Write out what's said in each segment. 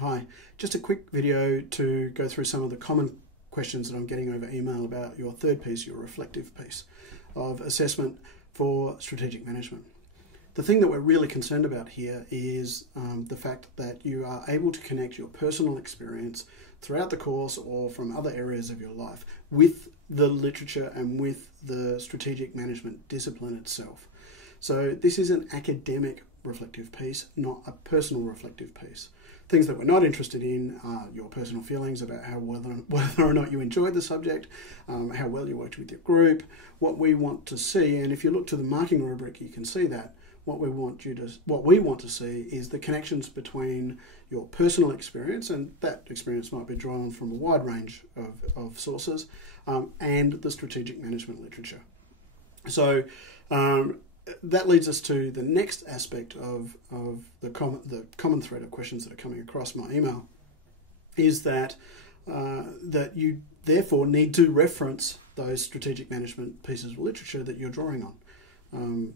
Hi, just a quick video to go through some of the common questions that I'm getting over email about your third piece, your reflective piece of assessment for strategic management. The thing that we're really concerned about here is the fact that you are able to connect your personal experience throughout the course or from other areas of your life with the literature and with the strategic management discipline itself. So this is an academic reflective piece, not a personal reflective piece. Things that we're not interested in are your personal feelings about whether or not you enjoyed the subject, how well you worked with your group. What we want to see, and if you look to the marking rubric, you can see that what we want to see is the connections between your personal experience, and that experience might be drawn from a wide range of sources, and the strategic management literature. So that leads us to the next aspect of the common thread of questions that are coming across my email, is that that you therefore need to reference those strategic management pieces of literature that you're drawing on.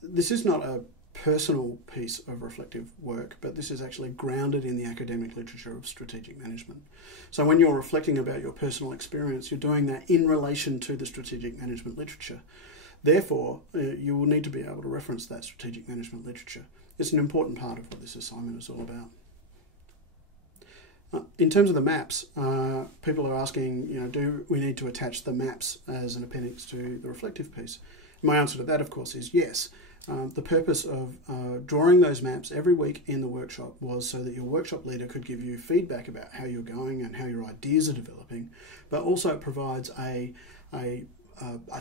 This is not a personal piece of reflective work, but this is actually grounded in the academic literature of strategic management. So when you're reflecting about your personal experience, you're doing that in relation to the strategic management literature. Therefore, you will need to be able to reference that strategic management literature. It's an important part of what this assignment is all about. In terms of the maps, people are asking, do we need to attach the maps as an appendix to the reflective piece? My answer to that, of course, is yes. The purpose of drawing those maps every week in the workshop was so that your workshop leader could give you feedback about how you're going and how your ideas are developing, but also it provides a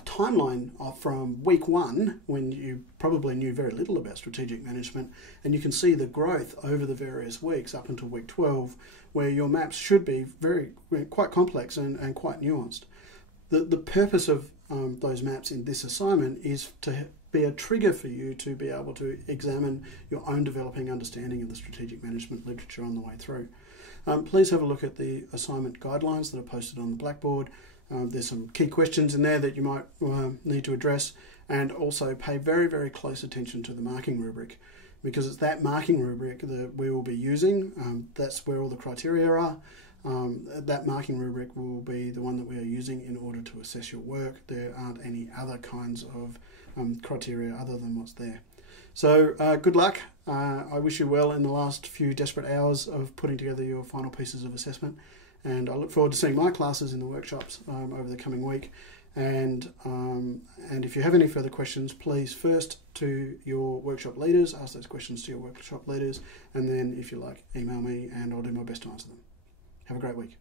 timeline from week 1, when you probably knew very little about strategic management, and you can see the growth over the various weeks up until week 12, where your maps should be quite complex and quite nuanced. The purpose of those maps in this assignment is to be a trigger for you to be able to examine your own developing understanding of the strategic management literature on the way through. Please have a look at the assignment guidelines that are posted on the Blackboard. There's some key questions in there that you might need to address, and also pay very, very close attention to the marking rubric, because it's that marking rubric that we will be using. That's where all the criteria are. That marking rubric will be the one that we are using in order to assess your work. There aren't any other kinds of criteria other than what's there. So good luck. I wish you well in the last few desperate hours of putting together your final pieces of assessment. And I look forward to seeing my classes in the workshops over the coming week. And if you have any further questions, please first to your workshop leaders, ask those questions to your workshop leaders, and then if you like, email me and I'll do my best to answer them. Have a great week.